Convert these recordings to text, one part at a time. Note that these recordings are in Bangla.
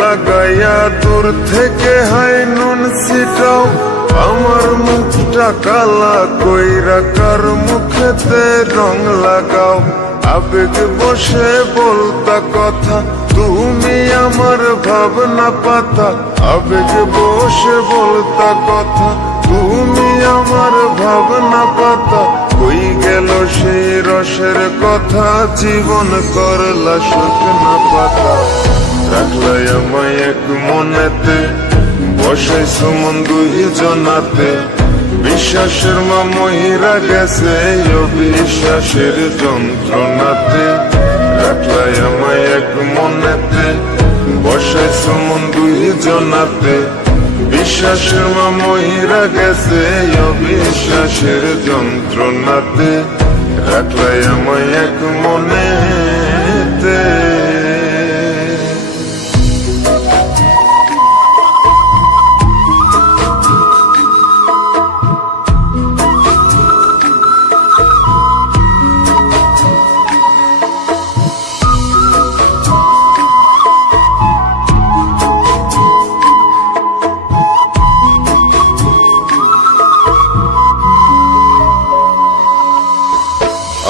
লাগাইয়া দূর থেকে হাই নুন ছিটাও, আমার মুখটা কালা কইরা কার মুখেতে রং লাগাও। আবেগ বসে বলতা কথা, তুমি আমার ভাবনা পাতা। আবেগ বসে বলতা কথা, তুমি আমার ভাবনা পাতা। কই গেল সেই রসের কথা, জীবন করলা শুকনা পাতা। রাখলাই আমায় এক মনেতে, বসাইছো মন দুই জনাতে। বিশ্বাসের মা মহিরা গেছে অবিশ্বাসের যন্ত্রণাতে। রাখলাই আমায় এক মনেতে, বসাইছো মন দুই জনাতে। বিশ্বাসের মা মহিরা গেছে অবিশ্বাসের যন্ত্রণাতে। রাখলাই আমায় এক মনেতে।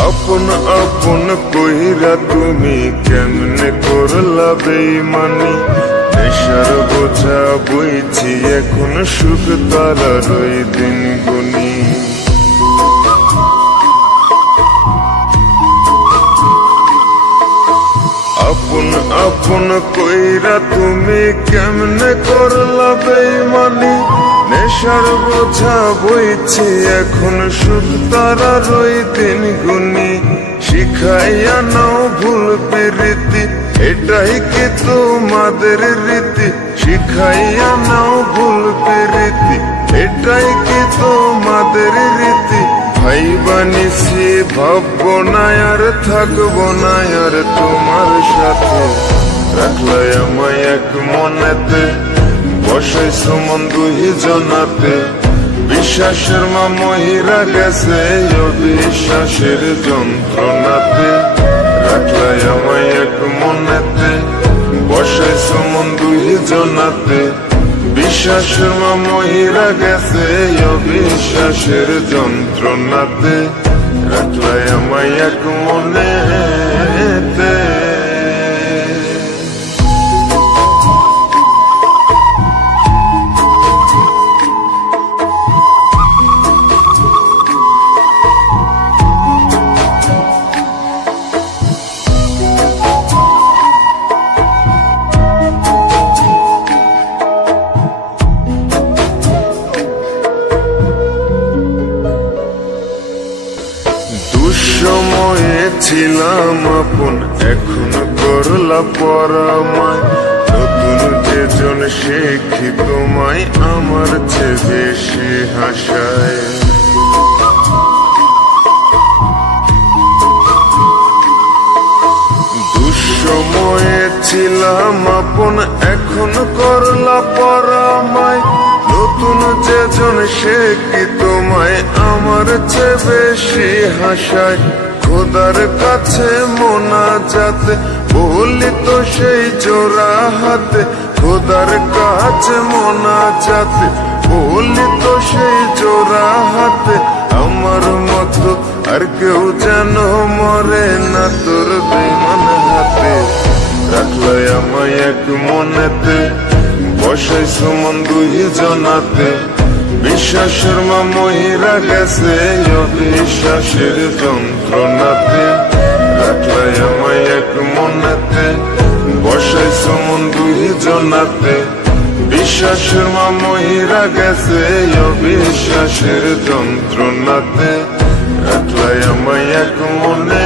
আপন আপন কইরা তুমি কেমনে করলা বেইমানি। নেশার বোঝা বইছি এখন, সুখ তারার ওই দিন গুনি। আপন আপন কইরা তুমি কেমনে করলা বেইমানি। নেশার বোঝা বইছি এখন, সুখ তারার ওই দিন গুনি। শিখাইয়া নাও ভুল প্রীতি, এটাই কি তোমাদের রীতি। শিখাইয়া নাও ভুল প্রীতি, এটাই কি তোমাদের রীতি। ভাইবা নিছি ভাববো না আর থাকবো না আর তোমার সাথে। রাখলাই আমায় এক মনেতে, বসাইছো মন দুই জনাতে। বিশ্বাসের মা মহিরা গেছে অবিশ্বাসের যন্ত্রণাতে। রাখলাই আমায় এক মনেতে, বসাইছো মন দুই জনাতে। বিশ্বাসের মা মহিরা গেছে অবিশ্বাসের যন্ত্রণাতে। রাখলাই আমায় এক মনেতে। দুঃসময়ে ছিলাম আপন, এখন করলা পরামায়। নতুন যেজন শিখি তোমায়, আমার চেয়ে বেশি হাসায়। দুঃসময়ে ছিলাম আপন, এখন করলা পরামায়। নতুন যেজন শিখি তোমায়, আমার চেয়ে বেশি হাসায়। খোদার কাছে মোনাজাতে বলি তো সেই জোড়া হাতে। খোদার কাছে মোনাজাতে বলি তো সেই জোড়া হাতে। আমার মতো আর কেউ যেন মরে না তোর বেইমান হাতে। রাখলাই আমায় এক মনেতে, বসাইছো মন দুই জনাতে। বিশ্বাসের মা মহিরা গেছে অবিশ্বাসের যন্ত্রণাতে। রাখলাই আমায় এক মনেতে, বসাইছো মন দুই জনাতে। বিশ্বাসের মা মহিরা গেছে অবিশ্বাসের যন্ত্রণাতে। রাখলাই আমায় এক মনে।